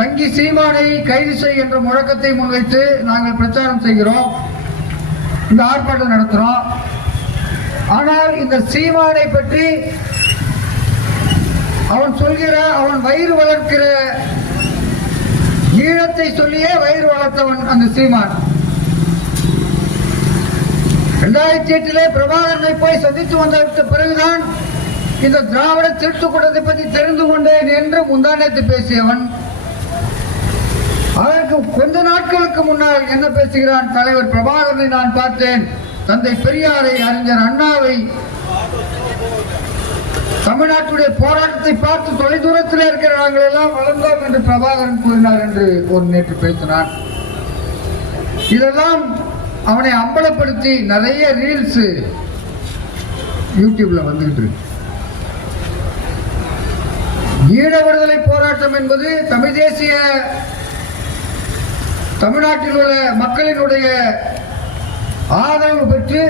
சங்கி சீமானை கைது செய் என்ற முழக்கத்தை முன்வைத்து நாங்கள் பிரச்சாரம் செய்கிறோம். இந்த ஆர்ப்பாட்டம் நடத்துகிறோம் ஆனால் இந்த சீமானை பற்றி அவன் சொல்கிற அவன் வயிறு வளர்க்கிற ஈழத்தை சொல்லியே வயிறு வளர்த்தவன் அந்த சீமான். இரண்டாயிரத்தி எட்டிலே பிரபாகரனை போய் சந்தித்து வந்ததற்கு பிறகுதான் இந்த திராவிட திருட்டு பற்றி தெரிந்து கொண்டேன் என்று முந்தானத்து பேசியவன். அதற்கு கொஞ்ச நாட்களுக்கு முன்னால் என்ன பேசுகிறான் தலைவர் பிரபாகரனை நான் பார்த்தேன். தந்தை பெரியாரை அறிஞர் அண்ணாவை. தமிழ்நாட்டுடைய போராட்டத்தை பார்த்து தொலைதூரத்தில் இருக்கிற நாங்கள் எல்லாம் வளர்ந்தோம் என்று பிரபாகரன் கூறினார் என்று ஒரு நேற்று பேசினான் இதெல்லாம் அவனை அம்பலப்படுத்தி நிறைய ரீல்ஸ் யூடியூப்ல வந்துகிட்டு இருக்கு. ஈழ விடுதலை போராட்டம் என்பது தமிழ் தேசிய தமிழ்நாட்டில் உள்ள மக்களினுடைய ஆதரவு பெற்று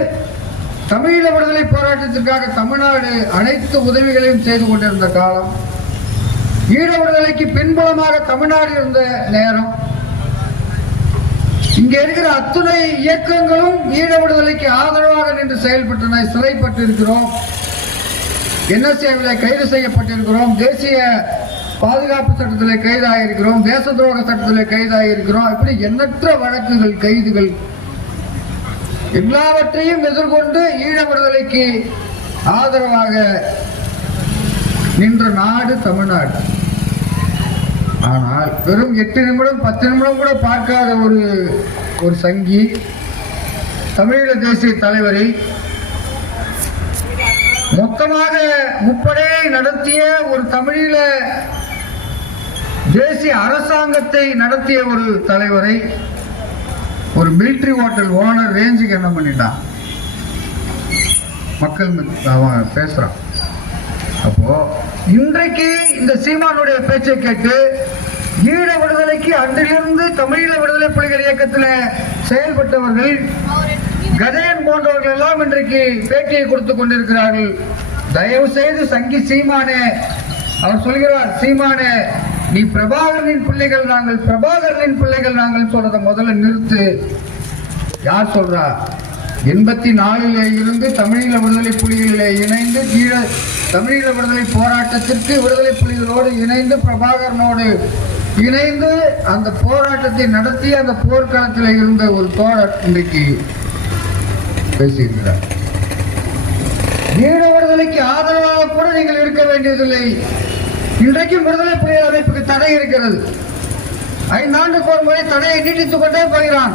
தமிழீழ விடுதலை போராட்டத்திற்காக தமிழ்நாடு அனைத்து உதவிகளையும் செய்து கொண்டிருந்த காலம் ஈழ விடுதலைக்கு பின்புலமாக தமிழ்நாடு இருந்த நேரம் இங்க இருக்கிற அத்துணை இயக்கங்களும் ஈழ விடுதலைக்கு ஆதரவாக நின்று செயல்பட்டன சிறைப்பட்டிருக்கிறோம் என்எஸ்ஏவில் கைது செய்யப்பட்டிருக்கிறோம் தேசிய பாதுகாப்பு சட்டத்தில் கைதாகியிருக்கிறோம் தேச துரோக சட்டத்தில் கைதாகியிருக்கிறோம் இப்படி எண்ணற்ற வழக்குகள் கைதுகள் எல்லாவற்றையும் எதிர்கொண்டு ஈழ விடுதலைக்கு ஆதரவாக நின்ற நாடு தமிழ்நாடு. ஆனால் வெறும் எட்டு நிமிடம் பத்து நிமிடம் கூட பார்க்காத ஒரு ஒரு சங்கி தமிழீழ தேசிய தலைவரை மொத்தமாக முப்படையை நடத்திய ஒரு தமிழீழ தேசிய அரசாங்கத்தை நடத்திய ஒரு தலைவரை ஒரு மிலிட்ரி ஹோட்டல் ஓனர் ரேஞ்சுக்கு என்ன பண்ணிட்டான்? மக்கள் அவன் பேசுறான். அப்போ இன்றைக்கு இந்த சீமானுடைய பேச்சை கேட்டு ஈழ விடுதலைக்கு அன்றிலிருந்து தமிழீழ விடுதலை புலிகள் இயக்கத்தில் செயல்பட்டவர்கள் கதையன் போன்றவர்கள் எல்லாம் இன்றைக்கு பேட்டியை கொடுத்து கொண்டிருக்கிறார்கள். தயவு செய்து சங்கி சீமானே அவர் சொல்கிறார் சீமானே நீ பிரபாகரனின் பிள்ளைகள் நாங்கள் பிரபாகரனின் பிள்ளைகள் நாங்கள் சொல்றத முதல்ல நிறுத்து. யார் சொல்றா? எண்பத்தி நாலில் இருந்து தமிழீழ விடுதலை புலிகளில் இணைந்து கீழ தமிழீழ விடுதலை போராட்டத்திற்கு விடுதலை புலிகளோடு இணைந்து பிரபாகரனோடு இணைந்து அந்த போராட்டத்தை நடத்தி அந்த போர்க்களத்தில் இருந்த ஒரு தோழர் இன்றைக்கு பேசியிருக்கிறார் ஈழ விடுதலைக்கு ஆதரவாக கூட நீங்கள் இருக்க வேண்டியதில்லை. இன்றைக்கும் விடுதலை புலிகள் அமைப்புக்கு தடை இருக்கிறது. ஐந்தாண்டுக்கு ஒரு முறை தடையை நீட்டித்துக் கொண்டே போகிறான்.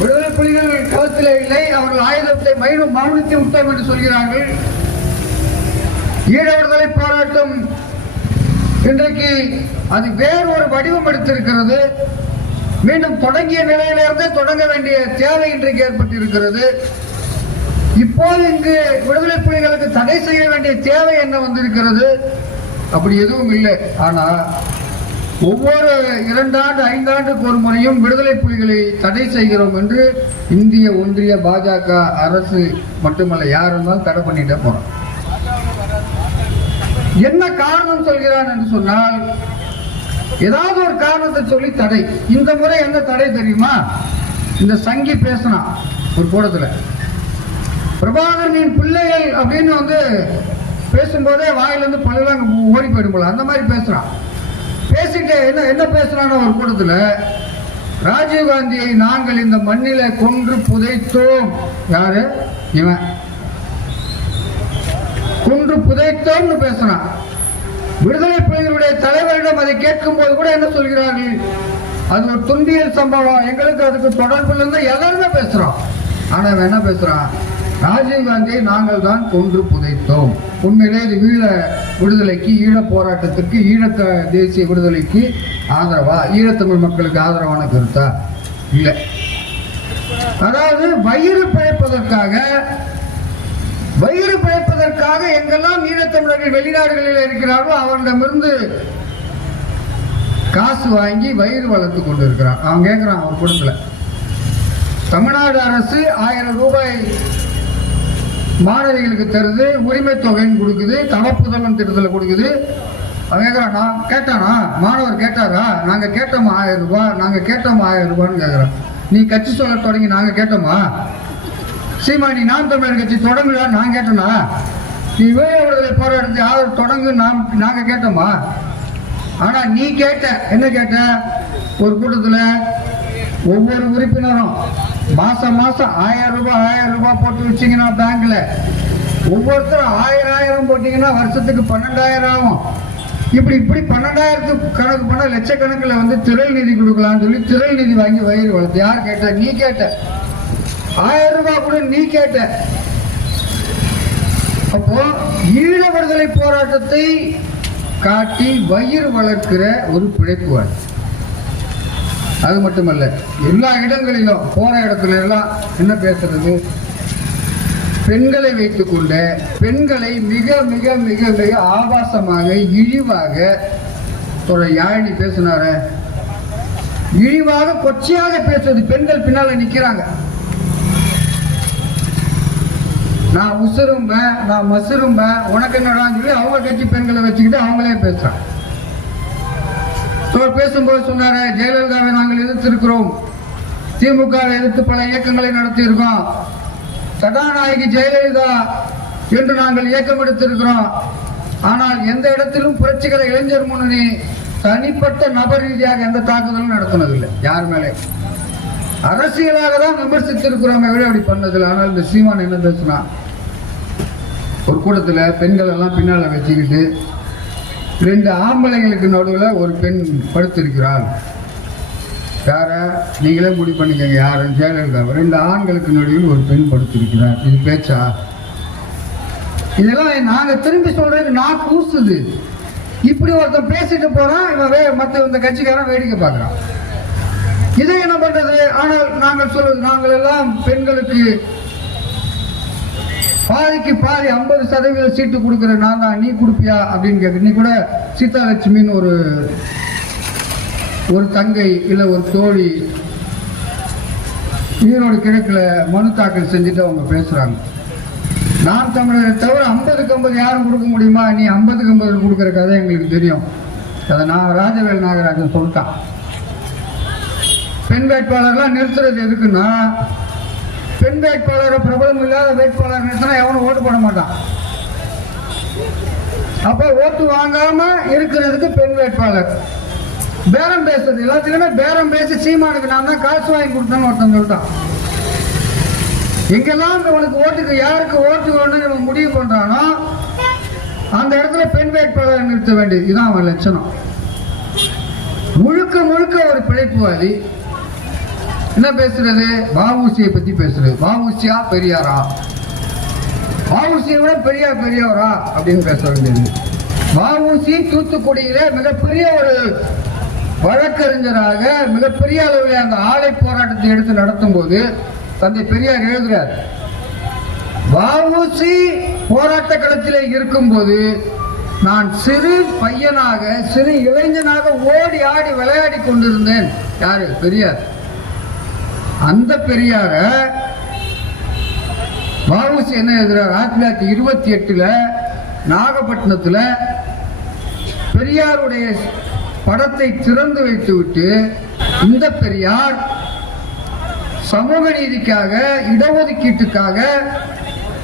விடுதலை புலிகள் களத்தில் இல்லை அவர்கள் ஆயுதத்தை மயிலும் மௌனித்து விட்டோம் என்று சொல்கிறார்கள். ஈழ விடுதலை போராட்டம் இன்றைக்கு அது வேறு ஒரு வடிவம் எடுத்திருக்கிறது. மீண்டும் தொடங்கிய நிலையிலிருந்தே தொடங்க வேண்டிய தேவை இன்றைக்கு ஏற்பட்டிருக்கிறது. இப்போது இங்கு விடுதலை புலிகளுக்கு தடை செய்ய வேண்டிய தேவை என்ன வந்திருக்கிறது? அப்படி எதுவும் இல்லை. ஆனா ஒவ்வொரு இரண்டாண்டு ஐந்தாண்டுக்கு ஒரு முறையும் விடுதலை புலிகளை தடை செய்கிறோம் என்று இந்திய ஒன்றிய பாஜக அரசு மட்டுமல்ல யாருந்தான் தடை பண்ணிட்டே போறோம். என்ன காரணம் சொல்கிறான் என்று சொன்னால் ஏதாவது ஒரு காரணத்தை சொல்லி தடை. இந்த முறை என்ன தடை தெரியுமா? இந்த சங்கி பேசினான் ஒரு கூடத்துல. பிரபாகரனின் பிள்ளைகள் அப்படின்னு வந்து பேசும்போதே வாயிலிருந்து பல்லெல்லாம் ஓடி போயிடும் போல. அந்த மாதிரி பேசுகிறான் பேசிட்டு என்ன என்ன பேசுகிறான்னு ஒரு கூட்டத்தில் ராஜீவ்காந்தியை நாங்கள் இந்த மண்ணில கொன்று புதைத்தோம். யாரு? இவன். கொன்று புதைத்தோம்னு பேசுறான். விடுதலை புலிகளுடைய தலைவரிடம் அதை கேட்கும் போது கூட என்ன சொல்கிறார்கள்? அது ஒரு துன்பியல் சம்பவம். எங்களுக்கு அதுக்கு தொடர்பு இல்லைன்னு எல்லாருமே பேசுறோம். ஆனா அவன் என்ன பேசுறான்? ராஜீவ்காந்தியை நாங்கள் தான் கொன்று புதைத்தோம். உண்மையிலே இது ஈழ விடுதலைக்கு ஈழ போராட்டத்திற்கு ஈழத்த தேசிய விடுதலைக்கு ஆதரவா? ஈழத்தமிழ் மக்களுக்கு ஆதரவான கருத்தா? இல்லை. அதாவது வயிறு பிழைப்பதற்காக வயிறு பிழைப்பதற்காக எங்கெல்லாம் ஈழத்தமிழர்கள் வெளிநாடுகளில் இருக்கிறார்களோ அவரிடமிருந்து காசு வாங்கி வயிறு வளர்த்து கொண்டு இருக்கிறான் அவன் கேட்கிறான் அவர் குடும்பத்தில் தமிழ்நாடு அரசு ஆயிரம் ரூபாய் மாணவிகளுக்கு தருது உரிமை தொகைன்னு கொடுக்குது தவப்புதவன் திட்டத்தில் கொடுக்குது. அவன் கேட்குறான் நான் கேட்டானா? மாணவர் கேட்டாரா? நாங்கள் கேட்டோம் ஆயிரம் ரூபாய்? நாங்கள் கேட்டோம் ஆயிரம் ரூபான்னு கேட்குறான் நீ கட்சி சொல்ல தொடங்கி நாங்கள் கேட்டோமா? சீமா நீ நான் தமிழர் கட்சி தொடங்குடா நான் கேட்டனா? நீ வேலை விடுதலை போராட்டத்தை யாரும் தொடங்கு நாம் நாங்கள் கேட்டோமா? ஆனால் நீ கேட்ட என்ன கேட்ட? ஒரு கூட்டத்தில் ஒவ்வொரு உறுப்பினரும் மாசம் மாசம் ஆயிரம் ரூபாய் ஆயிரம் ரூபாய் போட்டு வச்சீங்கன்னா பேங்க்ல ஒவ்வொருத்தரும் ஆயிரம் ஆயிரம் போட்டிங்கன்னா வருஷத்துக்கு பன்னெண்டாயிரம் ஆகும். இப்படி இப்படி பன்னெண்டாயிரத்துக்கு கணக்கு பண்ணால் லட்சக்கணக்கில் வந்து திரள் நிதி கொடுக்கலாம்னு சொல்லி திரள் நிதி வாங்கி வயிறு வளர்த்து. யார் கேட்ட? நீ கேட்ட. ஆயிரம் ரூபாய் கூட நீ கேட்ட. அப்போ ஈழ விடுதலை போராட்டத்தை காட்டி வயிறு வளர்க்கிற ஒரு பிழைப்புவாதி அது மட்டுமல்ல எல்லா இடங்களிலும் போன இடத்துல எல்லாம் என்ன பேசுறது? பெண்களை வைத்துக்கொண்டு பெண்களை மிக மிக மிக மிக ஆபாசமாக இழிவாக ஒரு யாழினி பேசினார? இழிவாக கொச்சையாக பேசுறது பெண்கள் பின்னால நிக்கிறாங்க. நான் உசுரும்ப நான் மசுரும்ப உனக்கு என்னடான்னு சொல்லி அவங்க கட்சி பெண்களை வச்சுக்கிட்டு அவங்களே பேசுறாங்க. அவர் பேசும்போது சொன்னாரு ஜெயலலிதாவை நாங்கள் எதிர்த்திருக்கிறோம். திமுகவை எதிர்த்து பல இயக்கங்களை நடத்தியிருக்கோம். சதாநாயகி ஜெயலலிதா என்று நாங்கள் இயக்கம் எடுத்திருக்கிறோம். ஆனால் எந்த இடத்திலும் புரட்சிகர இளைஞர் முன்னணி தனிப்பட்ட நபர் ரீதியாக எந்த தாக்குதலும் நடத்தினதில்லை. யார் மேலே? அரசியலாக தான் விமர்சித்திருக்கிறோமே விட அப்படி பண்ணதில்லை. ஆனால் இந்த சீமான் என்ன பேசுனா ஒரு கூட்டத்தில் பெண்கள் எல்லாம் பின்னால் வச்சுக்கிட்டு ரெண்டு ஆம்பளைங்களுக்கு நடுவில் ஒரு பெண் படுத்திருக்கிறாள். யார? நீங்களே முடிவு பண்ணிக்கங்க யாருன்னு ஜெயலலிதா ரெண்டு ஆண்களுக்கு நடுவில் ஒரு பெண் படுத்திருக்கிறார். இது பேச்சா? இதெல்லாம் நாங்கள் திரும்பி சொல்றது நான் கூசுது இப்படி ஒருத்தன் பேசிட்டு போறான் இவன் வே மற்ற இந்த கட்சிக்காரன் வேடிக்கை பார்க்குறான். இதை என்ன பண்றது? ஆனால் நாங்கள் சொல்வது நாங்கள் எல்லாம் பெண்களுக்கு பாதிக்கு பாதி ஐம்பது சதவீத சீட்டு கொடுக்குற நான் தான். நீ கொடுப்பியா? அப்படின்னு கேட்க நீ கூட சீதாலட்சுமின்னு ஒரு ஒரு தங்கை இல்லை ஒரு தோழி ஈரோடு கிழக்கில் மனு தாக்கல் செஞ்சுட்டு அவங்க பேசுகிறாங்க நாம் தமிழரை தவிர ஐம்பதுக்கு ஐம்பது யாரும் கொடுக்க முடியுமா? நீ ஐம்பதுக்கு ஐம்பது கொடுக்குற கதை எங்களுக்கு தெரியும். அதை நான் ராஜவேல் நாகராஜன் சொல்லிட்டான். பெண் வேட்பாளர்லாம் நிறுத்துறது எதுக்குன்னா பெண் வேட்பாளர் பிரபலம் இல்லாத வேட்பாளர் நிறுத்தினா எவனும் ஓட்டு போட மாட்டான். அப்ப ஓட்டு வாங்காம இருக்கிறதுக்கு பெண் வேட்பாளர். பேரம் பேசுறது. எல்லாத்துலேயுமே பேரம் பேசி சீமானுக்கு நான் தான் காசு வாங்கி கொடுத்தேன்னு ஒருத்தன் சொல்லிட்டான். எங்கெல்லாம் உனக்கு ஓட்டுக்கு யாருக்கு ஓட்டு வேணும்னு இவன் முடிவு பண்றானோ அந்த இடத்துல பெண் வேட்பாளரை நிறுத்த வேண்டியது. இதுதான் அவன் லட்சணம். முழுக்க முழுக்க ஒரு பிழைப்புவாதி. என்ன பேசுறது? வஉசியை பத்தி பேசுறது. வஉசியா பெரியாரா? வஉசியை விட பெரியார்? பெரியவரா அப்படின்னு பேச வேண்டியது. வஉசி தூத்துக்குடியில மிகப்பெரிய ஒரு வழக்கறிஞராக மிகப்பெரிய அளவில் அந்த ஆலை போராட்டத்தை எடுத்து நடத்தும் போது தந்தை பெரியார் எழுதுறார். வஉசி போராட்ட களத்தில் இருக்கும்போது நான் சிறு பையனாக சிறு இளைஞனாக ஓடி ஆடி விளையாடி கொண்டிருந்தேன். யாரு? பெரியார். அந்த பெரியார வஉசி என்ன எழுதுறார்? ஆயிரத்தி தொள்ளாயிரத்தி இருபத்தி எட்டுல நாகப்பட்டினத்துல பெரியாருடைய படத்தை திறந்து வைத்துவிட்டு இந்த பெரியார் சமூக நீதிக்காக இடஒதுக்கீட்டுக்காக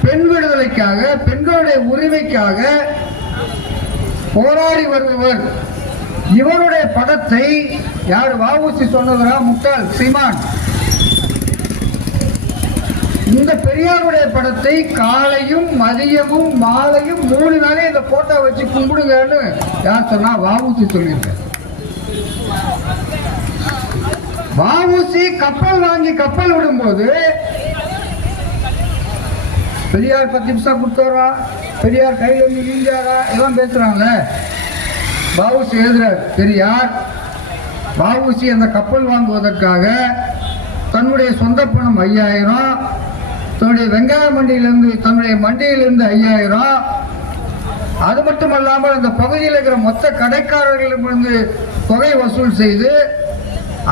பெண் விடுதலைக்காக பெண்களுடைய உரிமைக்காக போராடி வருபவர். இவருடைய படத்தை யார்? வாவூசி சொன்னதுரா முட்டாள் சீமான். இந்த பெரியாருடைய படத்தை காலையும் மதியமும் மாலையும் மூணு வேலையும் இந்த போட்டோ வச்சு கும்பிடுங்கன்னு யார் சொன்னா? வாவூசி சொல்லியிருக்கார். வாவூசி கப்பல் வாங்கி கப்பல் விடும்போது பெரியார் பத்து நிமிஷம் கொடுத்தோரா பெரியார் கையில் இருந்து நீஞ்சாரா எல்லாம் பேசுறாங்கல்ல. வாவூசி எழுதுறார் பெரியார் வாவூசி அந்த கப்பல் வாங்குவதற்காக தன்னுடைய சொந்த பணம் ஐயாயிரம் தன்னுடைய வெங்காய மண்டியிலிருந்து தன்னுடைய மண்டியிலிருந்து ஐயாயிரம். அது மட்டுமல்லாமல் அந்த பகுதியில் இருக்கிற மொத்த கடைக்காரர்களிடமிருந்து தொகை வசூல் செய்து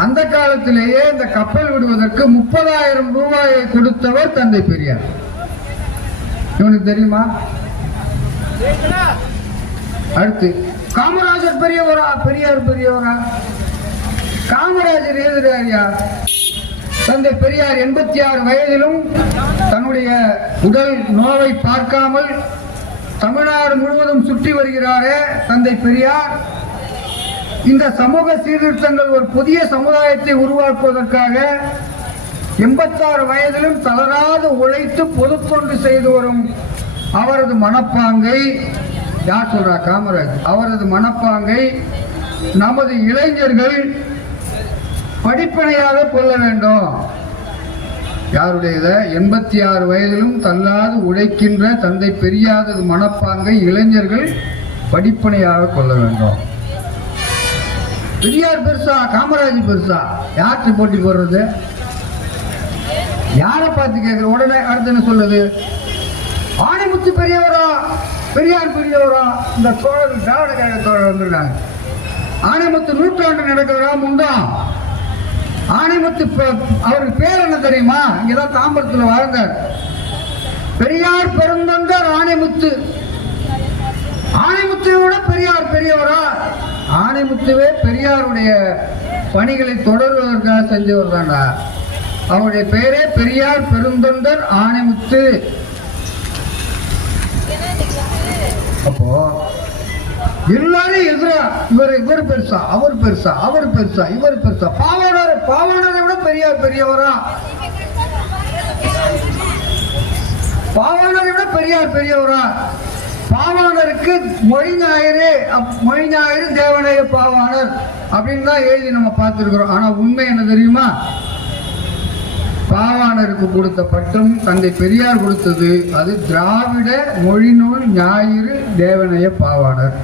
அந்த காலத்திலேயே இந்த கப்பல் விடுவதற்கு முப்பதாயிரம் ரூபாயை கொடுத்தவர் தந்தை பெரியார். இவனுக்கு தெரியுமா? அடுத்து காமராஜர் பெரியவரா பெரியார் பெரியவரா? காமராஜர் எழுதுறாரியா தந்தை பெரியார் எண்பத்தி ஆறு வயதிலும் தன்னுடைய உடல் நோவை பார்க்காமல் தமிழ்நாடு முழுவதும் சுற்றி வருகிறாரே தந்தை பெரியார். இந்த சமூக சீர்திருத்தங்கள் ஒரு புதிய சமுதாயத்தை உருவாக்குவதற்காக எண்பத்தாறு வயதிலும் தளராது உழைத்து பொதுத்தொண்டு செய்து வரும் அவரது மனப்பாங்கை யார் சொல்றா காமராஜ்? அவரது மனப்பாங்கை நமது இளைஞர்கள் படிப்பனையாக கொள்ள வேண்டும். யாருடையத? எண்பத்தி ஆறு வயதிலும் தள்ளாது உழைக்கின்ற தந்தை பெரியாதது மனப்பாங்கை இளைஞர்கள் படிப்பனையாக கொள்ள வேண்டும். பெரியார் பெருசா காமராஜ் பெருசா? யார்கிட்ட போட்டி போடுறது? யாரை பார்த்து கேட்குற? உடனே அடுத்து என்ன சொல்லுது? ஆணைமுத்து பெரியவரா? பெரியார் பெரியவரா? இந்த தோழர் திராவிட கழக தோழர் வந்திருக்காங்க. ஆணைமுத்து நூற்றாண்டு நடக்கிறதா? முண்டாம் ஆணைமுத்து அவருக்கு பேர் என்ன தெரியுமா? இங்கதான் தாம்பரத்தில் வாழ்ந்தார் பெரியார் பெருந்தொண்டர் ஆணைமுத்து ஆணைமுத்து விட பெரியார் பெரியவரா? ஆணைமுத்துவே பெரியாருடைய பணிகளை தொடர்வதற்காக செஞ்சவர் தான்டா. அவருடைய பெயரே பெரியார் பெருந்தொண்டர் ஆணைமுத்து அப்போ எல்லாரும் எதிரா இவர் இவர் பெருசா அவர் பெருசா அவர் பெருசா இவர் பெருசா. பாவாணர் பாவாடரை விட பெரியார் பெரியவரா? பாவாடரை விட பெரியார் பெரியவரா? பாவாணருக்கு மொழி ஞாயிறு அப்- மொழி ஞாயிறு தேவனைய பாவாணர் அப்படின்னு தான் எழுதி நம்ம பார்த்துருக்குறோம். ஆனால் உண்மை என்ன தெரியுமா? பாவாணருக்கு கொடுத்த பட்டம் தந்தை பெரியார் கொடுத்தது. அது திராவிட மொழிநூல் ஞாயிறு தேவனைய பாவாணர்.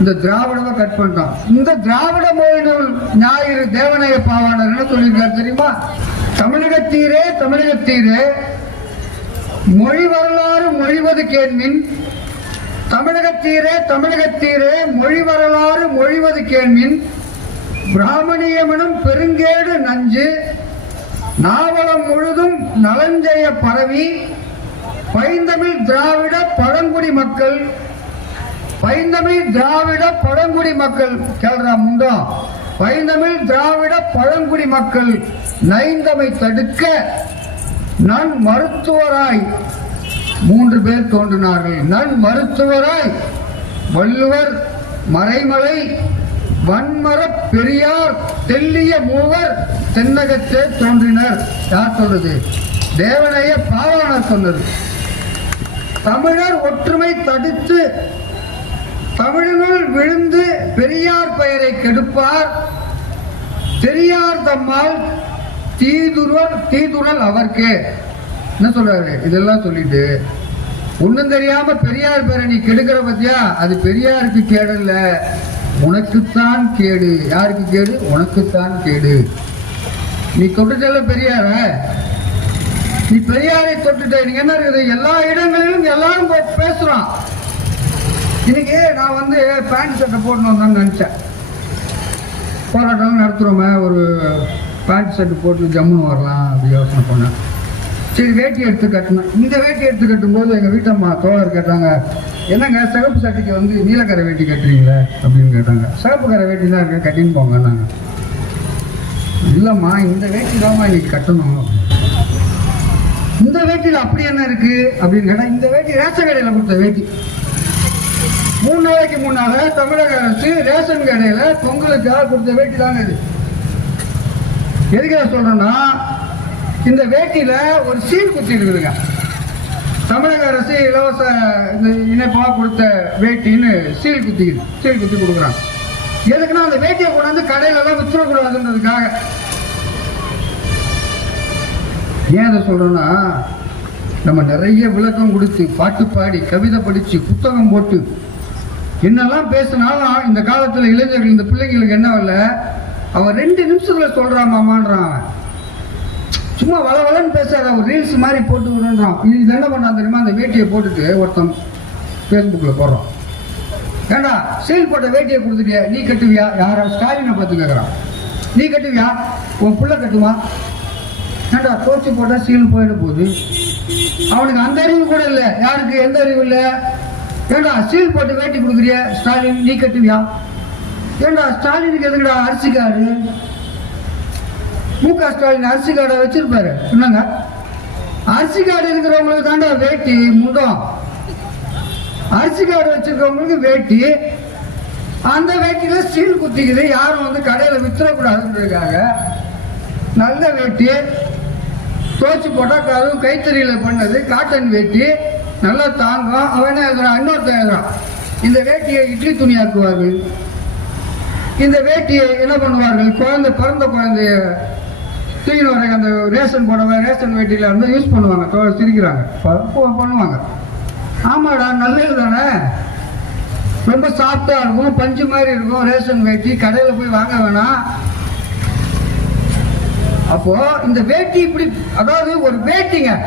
இந்த திராவிடவை கட் பண்றான் இந்த திராவிட மொழிநூல் ஞாயிறு தேவனைய பாவாணர் என்ன சொல்லியிருக்காரு தெரியுமா? தமிழகத்தீரே தமிழகத்தீரே மொழி வரலாறு மொழிவது கேள்மின் தமிழகத்தீரே தமிழகத்தீரே மொழி வரலாறு மொழிவது கேள்மின் பிராமணியமனும் பெருங்கேடு நஞ்சு. நாவலம் முழுதும் நலஞ்செய பரவி. பைந்தமிழ் திராவிட பழங்குடி மக்கள் பைந்தமிழ் திராவிட பழங்குடி மக்கள் கேள்றா முண்டம் பைந்தமிழ் திராவிட பழங்குடி மக்கள் நைந்தமை தடுக்க நன் மருத்துவராய் மூன்று பேர் தோன்றினார்கள். நன் மருத்துவராய் வள்ளுவர் மறைமலை வன்மர பெரியார் தெல்லிய மூவர் தென்னகத்தே தோன்றினர். யார் சொல்றது தேவனைய பாவாணர் சொன்னது. தமிழர் ஒற்றுமை தடுத்து தமிழினுள் விழுந்து பெரியார் பெயரை கெடுப்பார். பெரியார் தம்மால் தீதுரல் தீதுரல் அவர்க்கு. என்ன சொல்றாரு? இதெல்லாம் சொல்லிட்டு ஒன்றும் தெரியாம பெரியார் பேரை நீ கெடுக்கிற பத்தியா? அது பெரியாருக்கு கேடு உனக்குத்தான் கேடு. யாருக்கு கேடு? உனக்குத்தான் கேடு. நீ தொட்டுட்டல பெரியார? நீ பெரியாரை தொட்டுட்ட. நீங்க என்ன இருக்குது? எல்லா இடங்களிலும் எல்லாரும் பேசுறான். இன்னைக்கு நான் வந்து பேண்ட் சட்டை போடணும் தான் நினச்சேன். போராட்டம் நடத்துகிறோமே ஒரு பேண்ட் ஷர்ட் போட்டு ஜம்முன்னு வரலாம் அப்படி யோசனை பண்ணேன். சரி வேட்டி எடுத்து கட்டினேன் இந்த வேட்டி எடுத்து கட்டும்போது எங்கள் வீட்டம்மா தோழர் கேட்டாங்க என்னங்க சிகப்பு சட்டைக்கு வந்து நீலக்கரை வேட்டி கட்டுறீங்களே? அப்படின்னு கேட்டாங்க. சிகப்பு கரை வேட்டி தான் இருக்க கட்டின்னு போங்க நாங்கள் இல்லைம்மா இந்த வேட்டி தான்மா இன்னைக்கு கட்டணும். இந்த வேட்டியில் அப்படி என்ன இருக்குது அப்படின்னு கேட்டால் இந்த வேட்டி ரேஷன் கடையில் கொடுத்த வேட்டி. மூணு நாளைக்கு முன்னாக தமிழக அரசு ரேஷன் கடையில் பொங்கலுக்காக கொடுத்த வேட்டி தாங்க இது. எதுக்காக சொல்றேன்னா இந்த வேட்டியில் ஒரு சீல் குத்தி இருக்குதுங்க. தமிழக அரசு இலவச இந்த இணைப்பாக கொடுத்த வேட்டின்னு சீல் குத்திக்குது சீல் குத்தி கொடுக்குறாங்க. எதுக்குன்னா அந்த வேட்டியை கொண்டாந்து கடையிலலாம் எல்லாம் ஏன் அதை சொல்கிறோன்னா நம்ம நிறைய விளக்கம் கொடுத்து பாட்டு பாடி கவிதை படித்து புத்தகம் போட்டு என்னெல்லாம் பேசினாலும் இந்த காலத்தில் இளைஞர்கள் இந்த பிள்ளைங்களுக்கு என்ன வரல? அவன் ரெண்டு நிமிஷத்துல சொல்றான் மாமான்றான். அவன் சும்மா வள வளன்னு பேசாத ஒரு ரீல்ஸ் மாதிரி போட்டு விடுன்றான். இது என்ன பண்ணான் தெரியுமா? அந்த வேட்டியை போட்டுட்டு ஒருத்தன் ஃபேஸ்புக்கில் போடுறான். ஏண்டா சீல் போட்ட வேட்டியை கொடுத்துட்டியா? நீ கட்டுவியா? யாரா? ஸ்டாலினை பார்த்து கேட்குறான் நீ கட்டுவியா? உன் புள்ள கட்டுமா? ஏண்டா தோச்சி போட்டால் சீல் போயிட போகுது. அவனுக்கு அந்த அறிவு கூட இல்லை. யாருக்கு? எந்த அறிவு இல்லை? ஏண்டா சீல் போட்டு வேட்டி கொடுக்குறிய? ஸ்டாலின் நீ கட்டுவியா? ஏண்டா ஸ்டாலினுக்கு எதுக்குடா அரிசி கார்டு மு க ஸ்டாலின் அரிசி கார்டை வச்சிருப்பாரு. சொன்னாங்க அரிசி கார்டு இருக்கிறவங்களுக்கு தாண்டா வேட்டி முண்டம் அரிசி கார்டு வச்சிருக்கவங்களுக்கு வேட்டி. அந்த வேட்டியில சீல் குத்திக்குது. யாரும் வந்து கடையில் வித்துறக்கூடாதுன்றதுக்காக. நல்ல வேட்டி. தோச்சு போட்டால் அதுவும் கைத்தறியில் பண்ணது. காட்டன் வேட்டி. நல்லா தாங்கும் அவன் என்ன எழுதுறான்? இன்னொருத்தன் எழுதுறான். இந்த வேட்டியை இட்லி துணியாக்குவார்கள். இந்த வேட்டியை என்ன பண்ணுவார்கள்? குழந்தை பிறந்த குழந்தைய தூக்கின்னு வர அந்த ரேஷன் புடவை ரேஷன் வேட்டியில் வந்து யூஸ் பண்ணுவாங்க. சிரிக்கிறாங்க. ப- பண்ணுவாங்க. ஆமாடா நல்லது தானே? ரொம்ப சாஃப்டாக இருக்கும் பஞ்சு மாதிரி இருக்கும் ரேஷன் வேட்டி. கடையில் போய் வாங்க வேணாம். அப்போது இந்த வேட்டி இப்படி அதாவது ஒரு வேட்டிங்க.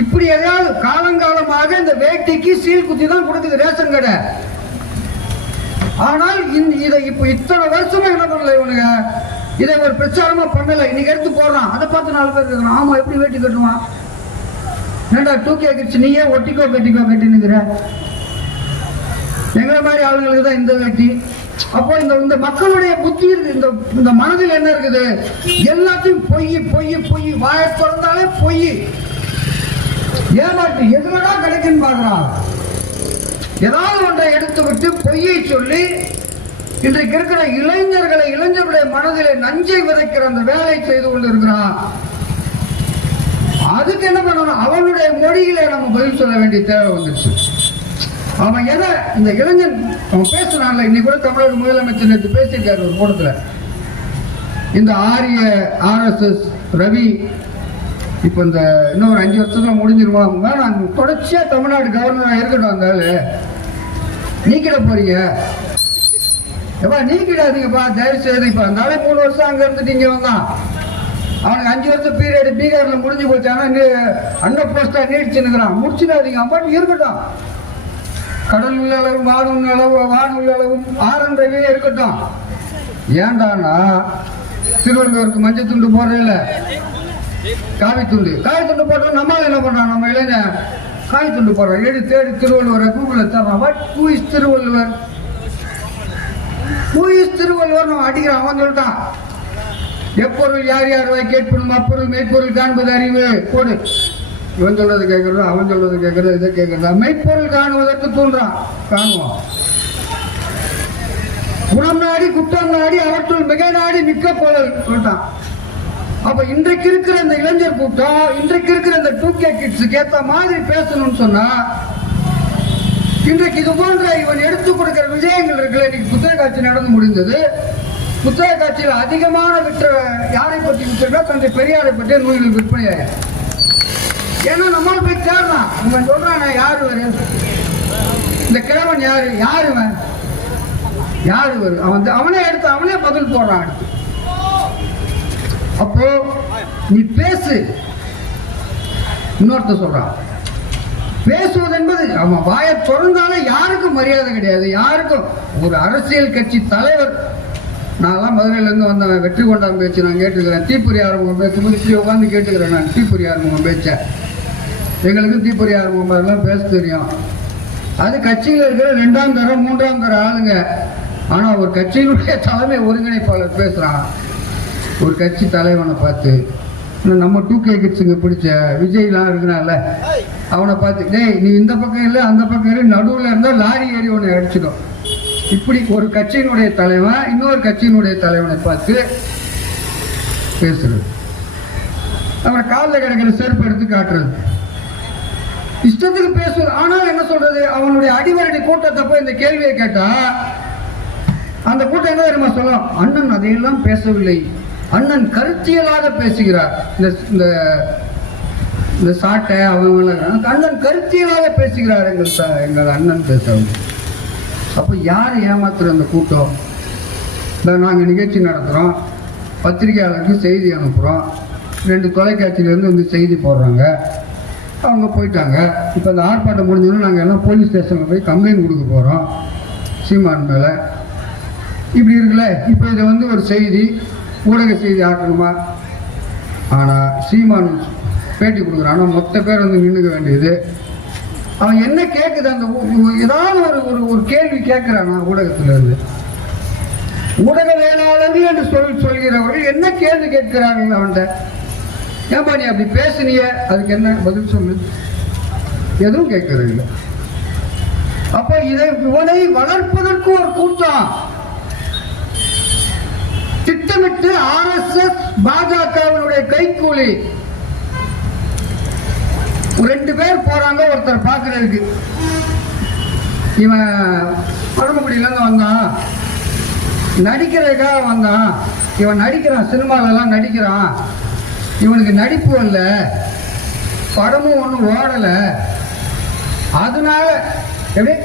இப்படி எல்லாம் காலங்காலமாக இந்த வேட்டிக்கு சீல் குத்தி தான் கொடுக்குது ரேஷன் கடை. ஆனால் இதை இப்போ இத்தனை வருஷமா என்ன பண்ணல இவனுங்க? இதை ஒரு பிரச்சாரமா பண்ணல. இன்னைக்கு எடுத்து போடுறான். அதை பார்த்து நாலு பேர் கேட்கறான் ஆமா எப்படி வேட்டி கட்டுவான்? ஏண்டா டூ கே கிட்ஸ் நீயே ஒட்டிக்கோ கட்டிக்கோ கட்டினுங்கிற எங்களை மாதிரி ஆளுங்களுக்கு தான் இந்த வேட்டி. அப்போ இந்த இந்த மக்களுடைய புத்தி இந்த இந்த மனதில் என்ன இருக்குது? எல்லாத்தையும் பொய் பொய் பொய் வாய திறந்தாலே பொய். ஏமாற்று எதுலடா கிடைக்குன்னு பார்க்கறான் ஏதாவது ஒன்றை எடுத்து விட்டு பொய்யை சொல்லி இன்றைக்கு இருக்கிற இளைஞர்களை இளைஞர்களுடைய மனதிலே நஞ்சை விதைக்கிற அந்த வேலை செய்து கொண்டு இருக்கிறான் அதுக்கு என்ன பண்ணணும்? அவனுடைய மொழியிலே நம்ம பதில் சொல்ல வேண்டிய தேவை வந்துச்சு அவன் எதை? இந்த இளைஞன் அவன் பேசுனான்ல இன்னைக்கு கூட தமிழக முதலமைச்சர் நேற்று பேசியிருக்காரு ஒரு கூட்டத்தில். இந்த ஆரிய ஆர்எஸ்எஸ் ரவி இப்போ இந்த இன்னும் ஒரு அஞ்சு வருஷத்துல முடிஞ்சிருமா? வேணாம் தொடர்ச்சியா தமிழ்நாடு கவர்னரா இருக்கட்டும் அந்த நீக்கிட போறீங்க. எப்பா நீக்கிடாதீங்கப்பா. தயவு செய்து இப்போ இருந்தாலே மூணு வருஷம் அங்க இருந்துட்டு இங்கே வந்தான் அவனுக்கு அஞ்சு வருஷம் பீரியட் பீகார்ல முடிஞ்சு போச்சு. ஆனா நீ அண்ணன் போஸ்டா நீடிச்சுன்னுக்குறான் முடிச்சுடாதீங்க. அப்படி இருக்கட்டும். கடல் உள்ள அளவு வான் அளவு வான் உள்ள அளவும் ஆரன் இருக்கட்டும். ஏண்டானா திருவள்ளுவருக்கு மஞ்சள் துண்டு போடுறதில்ல காவித்துண்டு காவித்துண்டு போட்டோம் நம்ம என்ன பண்றான் நம்ம இளைஞர் காவித்துண்டு போடுறோம். எடு தேடி திருவள்ளுவரை கூகுளில் தர்றோம் what who is Thiruvalluvar? Who is Thiruvalluvar? நம்ம அடிக்கிறான் அவன் சொல்லிட்டான். எப்பொருள் யார் யார் வாய் கேட்பணும் அப்பொருள் மெய்ப்பொருள் காண்பது அறிவு. போடு. இவன் சொல்றது கேட்கறது? அவன் சொல்றது கேட்கறது? இதை கேட்கறதா? மெய்ப்பொருள் காணுவதற்கு தூண்டுறான். காணுவோம். குணம் நாடி குற்றம் நாடி அவற்றுள் மிக நாடி மிக்க போல சொல்லிட்டான். அப்ப இன்றைக்கு இருக்கிற இந்த இளைஞர் கூட்டம் இன்றைக்கு இருக்கிற இந்த டூ கே கிட்ஸுக்கு ஏத்த மாதிரி பேசணும்னு சொன்னா இன்றைக்கு இது போன்ற இவன் எடுத்து கொடுக்கிற விஜயங்கள் இருக்குல்ல இன்னைக்கு புத்தக காட்சி நடந்து முடிந்தது. புத்தக காட்சியில் அதிகமான விற்ற யாரை பற்றி விற்றா தந்தை பெரியாரை பற்றிய நூல்கள் விற்பனை ஏன்னா நம்மால் போய் தேடலாம். இவன் சொல்றான் யாரு வரு இந்த கிழவன் யாரு? யாரு இவன்? யாரு வரு அவன் அவனே எடுத்து அவனே பதில் போடுறான். அடுத்து அப்போ நீ பேசு. இன்னொருத்த சொல்றான் பேசுவது என்பது அவன் வாயை திறந்தாலே யாருக்கும் மரியாதை கிடையாது. யாருக்கும் ஒரு அரசியல் கட்சி தலைவர் நான்லாம் மதுரையிலேருந்து வந்தவன் வெற்றி கொண்டான் பேச்சு நான் கேட்டுக்கிறேன். தீப்புரி ஆரம்பம் பேசும்போது இப்படி உட்காந்து கேட்டுக்கிறேன் நான். தீப்புரி ஆரம்பம் பேச்ச. எங்களுக்கும் தீப்புரி ஆரம்பம் எல்லாம் பேச தெரியும். அது கட்சியில் இருக்கிற ரெண்டாம் தரம் மூன்றாம் தர ஆளுங்க. ஆனால் ஒரு கட்சியினுடைய தலைமை ஒருங்கிணைப்பாளர் பேசுகிறான் ஒரு கட்சி தலைவனை பார்த்து இன்னும் நம்ம டூ கே கிட்ஸுங்க பிடிச்ச விஜய்லாம் இருக்கிறான்ல அவனை பார்த்து டேய் நீ இந்த பக்கம் இல்லை அந்த பக்கம் இல்லை நடுவில் இருந்தால் லாரி ஏறி உன்னை அடிச்சிடும் இப்படி ஒரு கட்சியினுடைய தலைவன் இன்னொரு கட்சியினுடைய தலைவனை பார்த்து பேசுறது. அவனை காலில் கிடைக்கிற செருப்பு எடுத்து காட்டுறது. இஷ்டத்துக்கு பேசுவது ஆனால் என்ன சொல்றது? அவனுடைய அடிவரடி கூட்டத்தை போய் இந்த கேள்வியை கேட்டா அந்த கூட்டம் என்ன தெரியுமா சொல்லும்? அண்ணன் அதையெல்லாம் பேசவில்லை. அண்ணன் கருத்தியலாக பேசுகிறார். இந்த இந்த இந்த சாட்டை அவன் அண்ணன் கருத்தியலாக பேசுகிறார் எங்கள் ச- எங்கள் அண்ணன் பேசுறவங்க. அப்போ யார் ஏமாத்துற அந்த கூட்டம்? இல்லை நாங்கள் நிகழ்ச்சி நடத்துகிறோம் பத்திரிகையாளருக்கு செய்தி அனுப்புகிறோம் ரெண்டு தொலைக்காட்சியிலேருந்து வந்து செய்தி போடுறாங்க. அவங்க போயிட்டாங்க. இப்போ அந்த ஆர்ப்பாட்டம் முடிஞ்சோன்னு நாங்கள் எல்லாம் போலீஸ் ஸ்டேஷனில் போய் கம்ப்ளைண்ட் கொடுக்க போகிறோம் சீமான் மேலே. இப்படி இருக்குல்ல? இப்போ இதை வந்து ஒரு செய்தி. ஊடக செய்தி ஆக்கணுமா? ஆனால் சீமான் பேட்டி கொடுக்குறான்? மொத்த பேர் வந்து நின்றுக்க வேண்டியது. அவன் என்ன கேட்குது அந்த ஊ- ஏதாவது ஒரு ஒரு ஒரு கேள்வி கேட்குறானா ஊடகத்திலிருந்து? இருந்து ஊடகவியலாளர் என்று சொல் சொல்கிறவர்கள் என்ன கேள்வி கேட்கிறார்கள் அவன்கிட்ட? ஏன்பா நீ அப்படி பேசுனிய? அதுக்கு என்ன பதில் சொல்லு. எதுவும் கேட்கறது இல்லை அப்போ இதை இவனை வளர்ப்பதற்கு ஒரு கூட்டம் திட்டமிட்டு ஆர்எஸ்எஸ் பாஜகவினுடைய கைக்கூலி ரெண்டு பேர் போறாங்க ஒருத்தர் பாக்குறதுக்கு இவன் பரமக்குடியிலேருந்து வந்தான். நடிக்கிறதுக்காக வந்தான். இவன் நடிக்கிறான் சினிமாலெல்லாம் நடிக்கிறான். இவனுக்கு நடிப்பு வரல படமும் ஒன்றும் ஓடலை. அதனால எப்படி?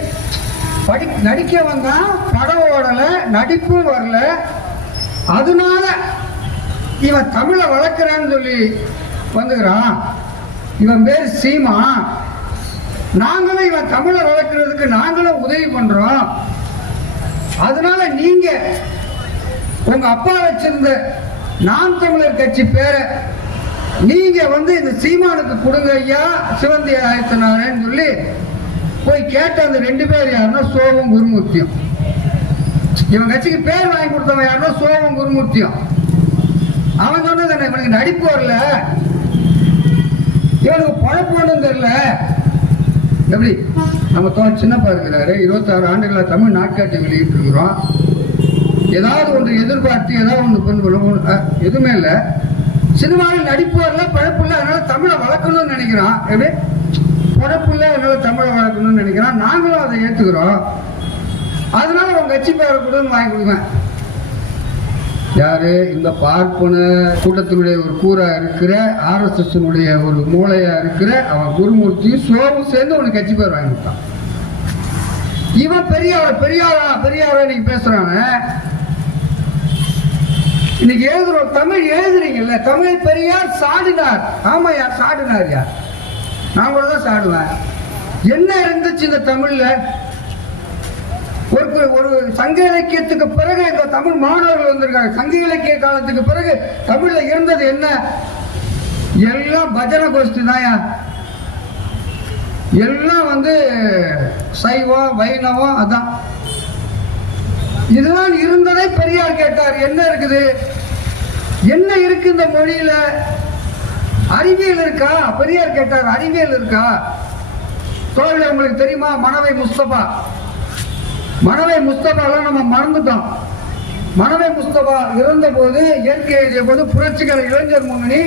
படி நடிக்க வந்தான் படம் ஓடலை நடிப்பும் வரல. அதனால இவன் தமிழை வளர்க்குறான்னு சொல்லி வந்துக்கிறான். இவன் பேர் சீமா. நாங்களும் இவன் தமிழை வளர்க்குறதுக்கு நாங்களும் உதவி பண்றோம். அதனால நீங்க உங்க அப்பா வச்சிருந்த நாம் தமிழர் கட்சி பேரை நீங்க வந்து இந்த சீமானுக்கு கொடுங்க ஐயா சிவந்தி ஆயத்தனாரன்னு சொல்லி போய் கேட்ட அந்த ரெண்டு பேர் யாருன்னா சோகம் குருமூர்த்தியும். இவன் கட்சிக்கு பேர் வாங்கி கொடுத்தவன் யாருன்னா சோகம் குருமூர்த்தியும். அவன் சொன்னது என்ன, இவனுக்கு நடிப்பு வரல. இவனுக்கு பழப்பு ஒன்றும் தெரியல. எப்படி? நம்ம தோ சின்னப்பா இருக்கிறாரு. இருபத்தாறு ஆண்டுகளாக தமிழ் நாட்காட்டி வெளியிட்டு இருக்கிறோம். ஏதாவது ஒன்று எதிர்பார்த்து ஏதாவது ஒன்று கொண்டு எதுவுமே இல்லை. சினிமாவில் நடிப்பு வரல பழப்பு இல்லை. அதனால தமிழை வளர்க்கணும்னு நினைக்கிறான். எப்படி? பழப்பு இல்லை அதனால தமிழை வளர்க்கணும்னு நினைக்கிறான். நாங்களும் அதை ஏற்றுக்கிறோம். அதனால உன் கட்சி பேரை கொடுன்னு வாங்கி கொடுப்பேன். யாரு? இந்த பார்ப்பன கூட்டத்தினுடைய ஒரு கூறா இருக்கிற ஆர்எஸ்எஸ் ஒரு மூளையா இருக்கிற அவன் குருமூர்த்தியும் சோமும் சேர்ந்து உனக்கு கட்சி பேர் வாங்கி கொடுத்தான். இவன் பெரியார பெரியாரா பெரியாரா நீங்க பேசுறாங்க இன்னைக்கு எழுதுறோம் தமிழ் எழுதுறீங்கல்ல தமிழ் பெரியார் சாடினார். ஆமா யார்? சாடினார் யார்? நான் கூட தான் சாடுவேன். என்ன இருந்துச்சு இந்த தமிழ்ல? ஒரு ஒரு சங்க இலக்கியத்துக்கு பிறகு இந்த தமிழ் மாணவர்கள் வந்திருக்காங்க. சங்க இலக்கிய காலத்துக்கு பிறகு தமிழ்ல இருந்தது என்ன? எல்லாம் பஜனை கோஷ்டி தாயா எல்லாம் வந்து சைவம் வைணவம் அதான். இதெல்லாம் இருந்ததை பெரியார் கேட்டார். என்ன இருக்குது? என்ன இருக்கு இந்த மொழியில? அறிவியல் இருக்கா? பெரியார் கேட்டார். அறிவியல் இருக்கா? தோழர்களே உங்களுக்கு தெரியுமா? மனவை முஸ்தபா. மனவை முஸ்தபாலாம் நம்ம மறந்துட்டோம். மனவை முஸ்தபா இறந்தபோது இயற்கை எழுதிய போது புரட்சிகர இளைஞர் முன்னணி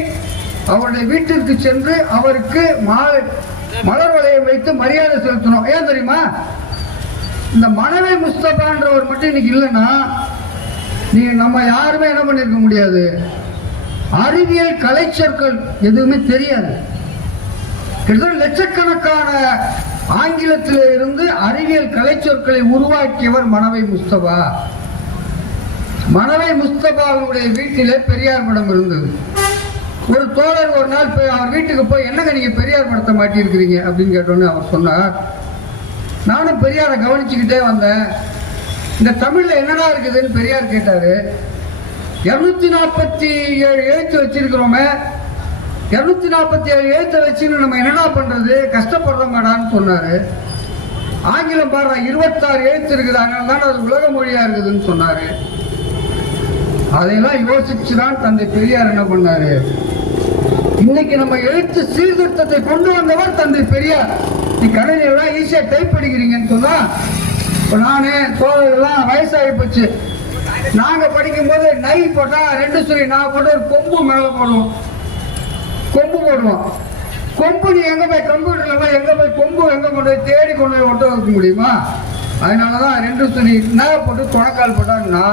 அவருடைய வீட்டிற்கு சென்று அவருக்கு மாலை மலர் வளையம் வைத்து மரியாதை செலுத்தணும் ஏன் தெரியுமா? இந்த மனவை முஸ்தபான்றவர் மட்டும் இன்னைக்கு இல்லைன்னா நீ நம்ம யாருமே என்ன பண்ணிருக்க முடியாது? அறிவியல் கலைச்சொற்கள் எதுவுமே தெரியாது. கிட்டத்தட்ட லட்சக்கணக்கான ஆங்கிலத்தில் இருந்து அறிவியல் கலைச்சொற்களை உருவாக்கியவர் மனவை முஸ்தபா. மனவை முஸ்தபாவுடைய வீட்டிலே பெரியார் படம் இருந்தது. ஒரு தோழர் ஒரு நாள் போய் அவர் வீட்டுக்கு போய் என்னங்க நீங்க பெரியார் படத்தை மாட்டியிருக்கிறீங்க? அப்படின்னு கேட்டோன்னு அவர் சொன்னார் நானும் பெரியாரை கவனிச்சுக்கிட்டே வந்தேன். இந்த தமிழ்ல என்னடா இருக்குதுன்னு பெரியார் கேட்டாரு. இருநூத்தி நாற்பத்தி ஏழு எழுத்து வச்சிருக்கிறோமே இருநூத்தி நாற்பத்தி ஏழு எழுத்தை வச்சுன்னு நம்ம என்னென்ன பண்றது? கஷ்டப்படுறோமாடான்னு சொன்னார். சொன்னாரு ஆங்கிலம் பாடுற இருபத்தாறு எழுத்து இருக்குது. அதனால தான் அது உலக மொழியா இருக்குதுன்னு சொன்னாரு. அதையெல்லாம் யோசிச்சு தான் தந்தை பெரியார் என்ன பண்ணாரு? இன்னைக்கு நம்ம எழுத்து சீர்திருத்தத்தை கொண்டு வந்தவர் தந்தை பெரியார். நீ கணினியெல்லாம் ஈஸியாக ஈஸியா டைப் படிக்கிறீங்கன்னு சொன்னா இப்போ நானு தோழர்கள்லாம் வயசாகி போச்சு. நாங்க படிக்கும் போது நை போட்டா ரெண்டு சொல்லி நான் போட்டு ஒரு கொம்பு மேல போடுவோம் கொம்பு போடுவோம் கொம்பு நீ எங்க போய் கம்ப்யூட்டர் போய் எங்க போய் கொம்பு எங்க கொண்டு போய் தேடி கொண்டு போய் ஒட்ட வைக்க முடியுமா? அதனாலதான் ரெண்டு சனி நான் போட்டு துணக்கால் போட்டா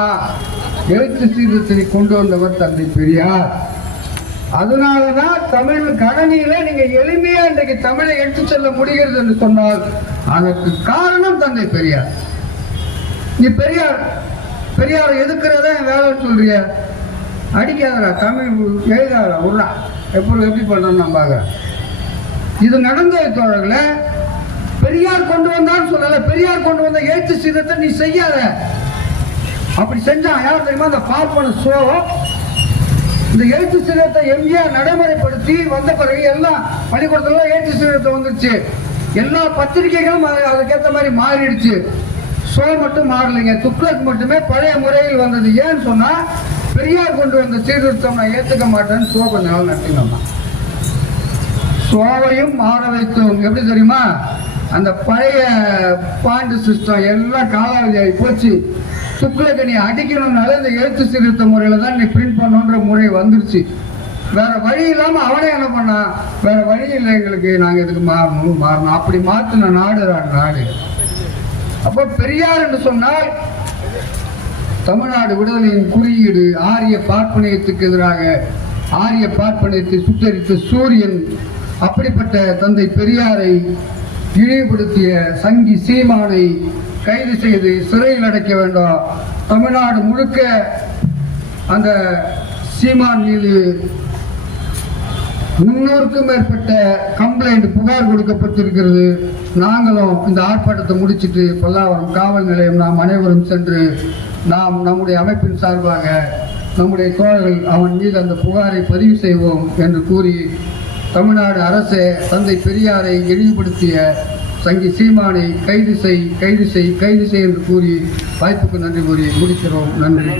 எழுத்து சீர்திருத்தத்தை கொண்டு வந்தவர் தந்தை பெரியார். அதனாலதான் தமிழ் கணனியில நீங்க எளிமையா இன்றைக்கு தமிழை எடுத்து செல்ல முடிகிறது என்று சொன்னால் அதற்கு காரணம் தந்தை பெரியார். நீ பெரியார் பெரியார் எதுக்குறத வேலைன்னு சொல்றிய? அடிக்காதடா தமிழ் எழுதாதா விட்றா எப்படி எப்படி பண்றோம் நம்ம இது நடந்த தோழர்களே பெரியார் கொண்டு வந்தான்னு சொல்லல பெரியார் கொண்டு வந்த எழுத்து சீதத்தை நீ செய்யாத. அப்படி செஞ்சான் யார் தெரியுமா அந்த பார்ப்பன சோ இந்த எழுத்து சீரத்தை எம்ஜிஆர் நடைமுறைப்படுத்தி வந்த பிறகு எல்லாம் பள்ளிக்கூடத்துல எழுத்து சீரத்தை வந்துருச்சு. எல்லா பத்திரிகைகளும் அதுக்கேற்ற மாதிரி மாறிடுச்சு. ஷோ மட்டும் மாறலைங்க. துக்ளக் மட்டுமே பழைய முறையில் வந்தது. ஏன்னு சொன்னா பெரியார் கொண்டு வந்த சீர்திருத்தம் நான் ஏத்துக்க மாட்டேன்னு சோ கொஞ்ச நாள் நடத்தினோம். சோவையும் மாற வைத்தோம் எப்படி தெரியுமா? அந்த பழைய பாண்டு சிஸ்டம் எல்லாம் காலாவதியாகி போச்சு. துக்ளக்க நீ அடிக்கணும்னால இந்த எழுத்து சீர்திருத்த முறையில தான் நீ பிரிண்ட் பண்ணணுன்ற முறை வந்துருச்சு. வேற வழி இல்லாம அவனே என்ன பண்ணான்? வேற வழி இல்லை எங்களுக்கு. நாங்க இதுக்கு மாறணும் மாறணும்? அப்படி மாத்தின நாடு நாடு. அப்போ பெரியார் என்று சொன்னால் தமிழ்நாடு விடுதலையின் குறியீடு ஆரிய பார்ப்பனையத்துக்கு எதிராக ஆரிய பார்ப்பனையத்தை சுத்தரித்த சூரியன் அப்படிப்பட்ட தந்தை பெரியாரை இழிவுபடுத்திய சங்கி சீமானை கைது செய்து சிறையில் அடைக்க வேண்டும். தமிழ்நாடு முழுக்க அந்த சீமான் மீது முன்னூறுக்கும் மேற்பட்ட கம்ப்ளைண்ட் புகார் கொடுக்கப்பட்டிருக்கிறது. நாங்களும் இந்த ஆர்ப்பாட்டத்தை முடிச்சிட்டு பல்லாவரம் காவல் நிலையம் நாம் அனைவரும் சென்று நாம் நம்முடைய அமைப்பின் சார்பாக நம்முடைய தோழர்கள் அவன் மீது அந்த புகாரை பதிவு செய்வோம் என்று கூறி தமிழ்நாடு அரசு தந்தை பெரியாரை இழிவுபடுத்திய சங்கி சீமானை கைது செய் கைது செய் கைது செய் என்று கூறி வாய்ப்புக்கு நன்றி கூறி முடிக்கிறோம். நன்றி.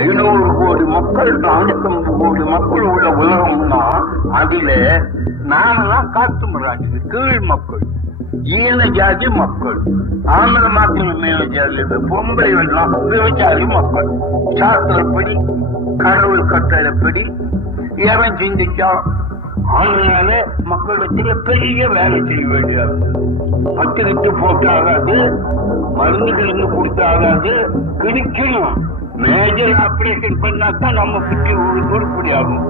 ஐநூறு கோடி மக்கள் நானூத்தம்பது கோடி மக்கள் உள்ள உலகம்னா அதில நாமெல்லாம் மராட்டிகள் கீழ் மக்கள் ஈன ஜாதி மக்கள் ஆந்திர மக்கள் மேல ஜாதி பொம்பளை எல்லாம் விவசாயி மக்கள் சாஸ்திரப்படி கடவுள் கட்டளைப்படி எவன் சிந்திச்சா அதனால மக்களிடத்துல பெரிய வேலை செய்ய வேண்டியது பத்திரிக்கை போட்டு ஆகாது மருந்து கிழங்கு கொடுத்து ஆகாது மேஜர் ஆபரேஷன் பண்ணாதான் நம்ம சுற்றி உருப்படி ஆகும்.